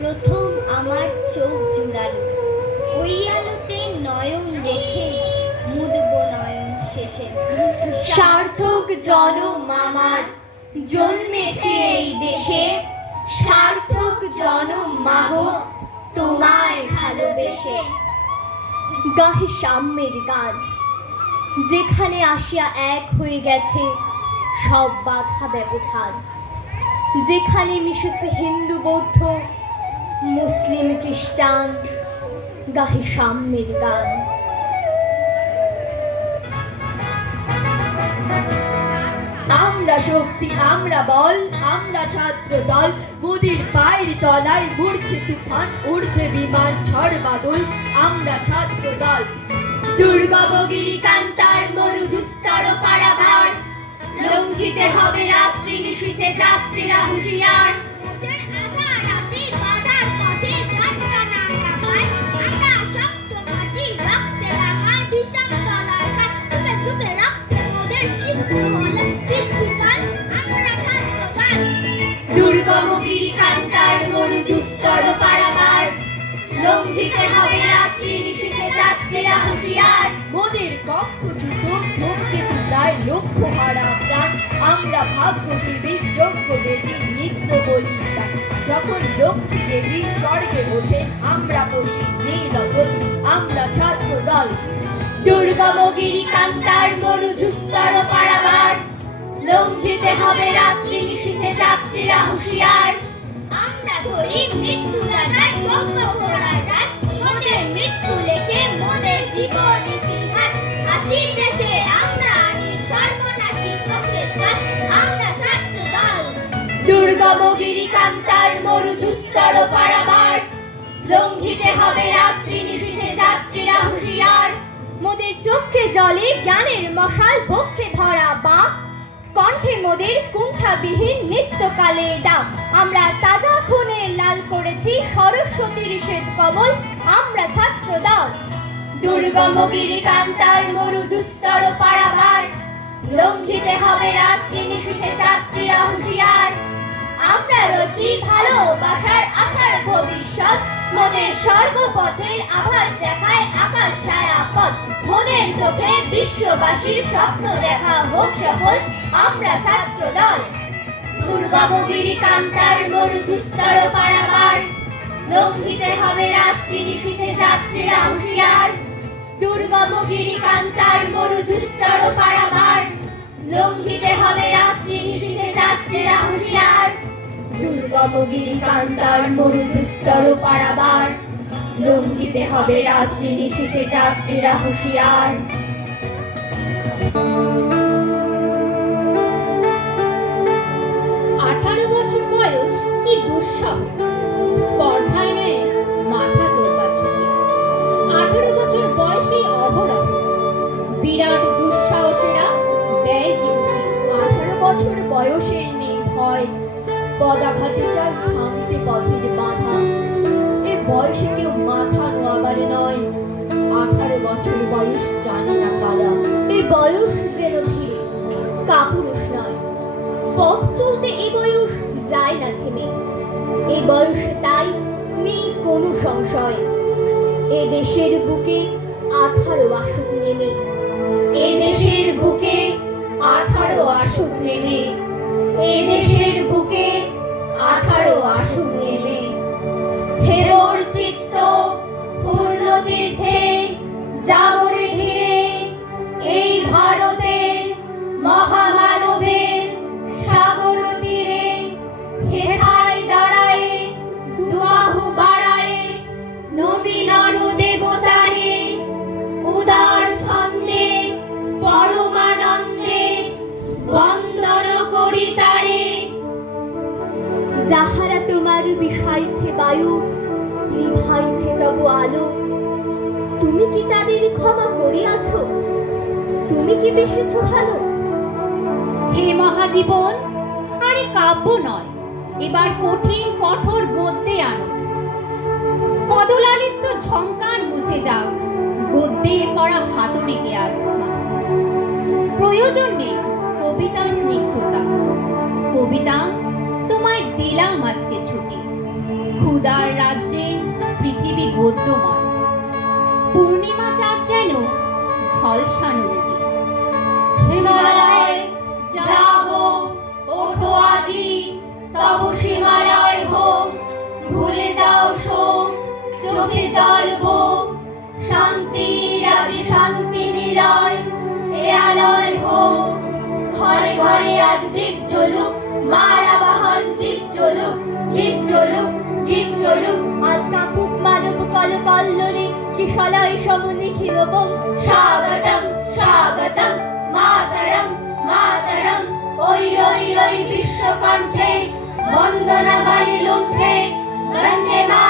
প্রথম আমার চোখ জুড়ালো। ওই আলোতে নয়ন দেখে মুদব নয়ন শেষে, সার্থক জনম আমার জন্মেছে এই দেশে। সার্থক জনম মাগো তোমায় ভালোবেসে। গাহে সাম্যের গান, যেখানে আসিয়া এক হয়ে গেছে সব বাধা ব্যবধান। যেখানে মিশেছে হিন্দু বৌদ্ধ মুসলিম খ্রিস্টান, গাহি সাম্যের গান। আমরা শক্তি, আমরা বল, আমরা ছাত্র দল, মোদির পায়ের তলায় উড়ছে তুফান উড়ছে বিমান, ঝড় বাদল, আমরা ছাত্র দল। দুর্গমগিরি কান্তার মরু দুস্তর পারাবার, লঙ্ঘিতে হবে রাত্রি নিশীতে যাত্রীরা হুঁশিয়ার। আমরা দেবী যজ্ঞ বেদী নিত্য বলি যখন লক্ষ্মী দেবী স্বর্গে ওঠে, আমরা পড়ি নীলগত আমরা ছাত্র দল দুর্গমগিরি কান্তার, মরু দুস্তর পারাবার। লঙ্ঘিতে হবে রাত্রি নিশীতে যাত্রীরা হুঁশিয়ার। আমরা ধরি মৃত্যু দুর্গমগিরি কান্তার মরু দুস্তর পারাবার। লঙ্ঘিতে হবে রাত্রি নিশীথে যাত্রীরা হুঁশিয়ার। মোদের চোখে জলে, জ্ঞানের মশাল বক্ষে ভরা বা কণ্ঠে মোদের কুণ্ঠাবিহীন নিত্যকালে ডাক। আমরা তাজা খুনে লাল করেছি সরস্বতীর শ্বেত কমল, আমরা ছাত্র দল। দুর্গমগিরি কান্তার মরু দুস্তর পারাবার। লঙ্ঘিতে হবে রাত্রি নিশীথে রচি ভালোবাসার আশার ভবিষ্যৎ। আভাস দেখায় আকাশ ছায়া পথ মোদের চোখে বিশ্ববাসীর স্বপ্ন দেখা হোক সফল, আমরা ছাত্র দল দুর্গমগিরি কান্তার মরু দুস্তর পারাবার। হবে রাত্রি নিশীথে যাত্রীরা হুঁশিয়ার। দুর্গমগিরি কান্তার মরু দুস্তর পারাবার। লঙ্ঘিতে হবে রাত্রি নিশীথে যাত্রীরা হুঁশিয়ার। দুর্গমগিরি কান্তার লঙ্ঘিতে হবে রাত্রি নিশীথে যাত্রীরা হুঁশিয়ার। পদাঘাতে চায় ভাঙতে পথের বাধা, এ বয়সে কেউ মাথা নোয়াবারে নয়। আঠারো বছর বয়স জানে না কাদা এই বয়স যেন ভিড়ে, কাপুরুষ নয়। পথ চলতে এ বয়স যায় না থেমে। এই বয়সে তাই নেই কোনো সংশয়। এ দেশের বুকে আঠারো আসুক তোমার বিষাইছে বায়ু, নিভাইছে তবু আলো। তুমি কি তাদের ক্ষমা করিয়াছ? তুমি কি বেসেছ ভালো? হে মহাজীবন, আরে কাব্য নয়, এবার কঠিন কঠোর গদ্যে আনো। পদলালিত্য ঝঙ্কার মুছে যাক গদ্যের করা হাতুড়িকে আস্থা প্রয়োজন নেই কবিতা স্নিগ্ধতা। কবিতা দিলাম আজকে ছুটি। ক্ষুদার রাজ্যে পৃথিবী গদ্যময়। পূর্ণিমা চাঁদ যেন ঝলসানো রবি হিমালয় যাব, ওঠো আজি, তব হিমালয় হোক। শিশালয় সম নিখিল বং স্বাগতম স্বাগতম মাতরম মাতরম ওই ওই ওই বিশ্বকণ্ঠে বন্দনা বাণী লুণ্ঠে বন্দে মাতরম